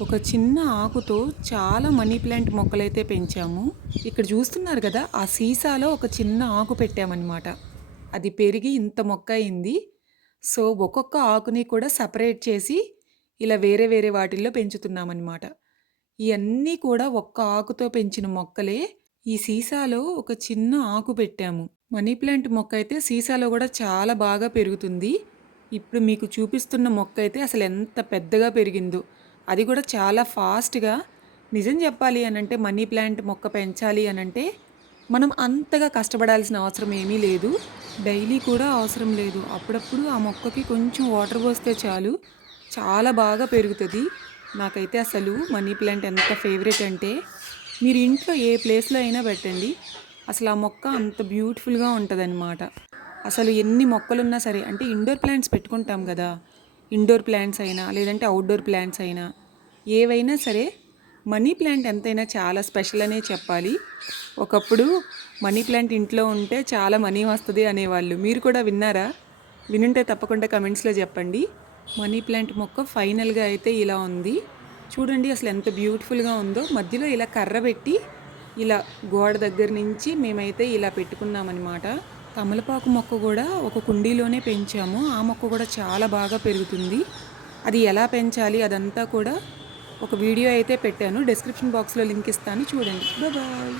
ఒక చిన్న ఆకుతో చాలా మనీ ప్లాంట్ మొక్కలైతే పెంచాము. ఇక్కడ చూస్తున్నారు కదా, ఆ సీసాలో ఒక చిన్న ఆకు పెట్టామన్నమాట. అది పెరిగి ఇంత మొక్క అయింది. సో, ఒక్కొక్క ఆకుని కూడా సపరేట్ చేసి ఇలా వేరే వేరే వాటిల్లో పెంచుతున్నామన్నమాట. ఇయన్నీ కూడా ఒక్క ఆకుతో పెంచిన మొక్కలే. ఈ సీసాలో ఒక చిన్న ఆకు పెట్టాము. మనీ ప్లాంట్ మొక్క అయితే సీసాలో కూడా చాలా బాగా పెరుగుతుంది. ఇప్పుడు మీకు చూపిస్తున్న మొక్క అయితే అసలు ఎంత పెద్దగా పెరిగిందో. అది కూడా చాలా ఫాస్ట్‌గా. నిజం చెప్పాలి అనంటే మనీ ప్లాంట్ మొక్క పెంచాలి అనంటే మనం అంతగా కష్టపడాల్సిన అవసరం ఏమీ లేదు. డైలీ కూడా అవసరం లేదు. అప్పుడప్పుడు ఆ మొక్కకి కొంచెం వాటర్ పోస్తే చాలు, చాలా బాగా పెరుగుతది. నాకైతే అసలు మనీ ప్లాంట్ ఎంత ఫేవరెట్ అంటే, మీరు ఇంట్లో ఏ ప్లేస్‌లో అయినా పెట్టండి, అసలు ఆ మొక్క అంత బ్యూటిఫుల్‌గా ఉంటదనమాట. అసలు ఎన్ని మొక్కలున్నా సరే, అంటే ఇండోర్ ప్లాంట్స్ పెట్టుకుంటాం గదా! ఇండోర్ ప్లాంట్స్ అయినా, లేదంటే అవుట్‌డోర్ ప్లాంట్స్ అయినా, ఏవైనా సరే మనీ ప్లాంట్ ఎంతైనా చాలా స్పెషల్ అనే చెప్పాలి. ఒకప్పుడు మనీ ప్లాంట్ ఇంట్లో ఉంటే చాలా మనీ వస్తది అనేవాళ్ళు. మీరు కూడా విన్నారా? వినుంటే తప్పకుండా కమెంట్స్‌లో చెప్పండి. మనీ ప్లాంట్ మొక్క ఫైనల్‌గా అయితే ఇలా ఉంది. చూడండి అసలు ఎంత బ్యూటిఫుల్‌గా ఉందో. మధ్యలో ఇలా కర్ర పెట్టి ఇలా గోడ దగ్గర నుంచి మేమైతే ఇలా పెట్టుకున్నామన్నమాట. తమలపాకు మొక్క కూడా ఒక కుండీలోనే పెంచాము. ఆ మొక్క కూడా చాలా బాగా పెరుగుతుంది. అది ఎలా పెంచాలి అదంతా కూడా ఒక వీడియో అయితే పెట్టాను. డిస్క్రిప్షన్ బాక్స్‌లో లింక్ ఇస్తాను చూడండి. బాయ్.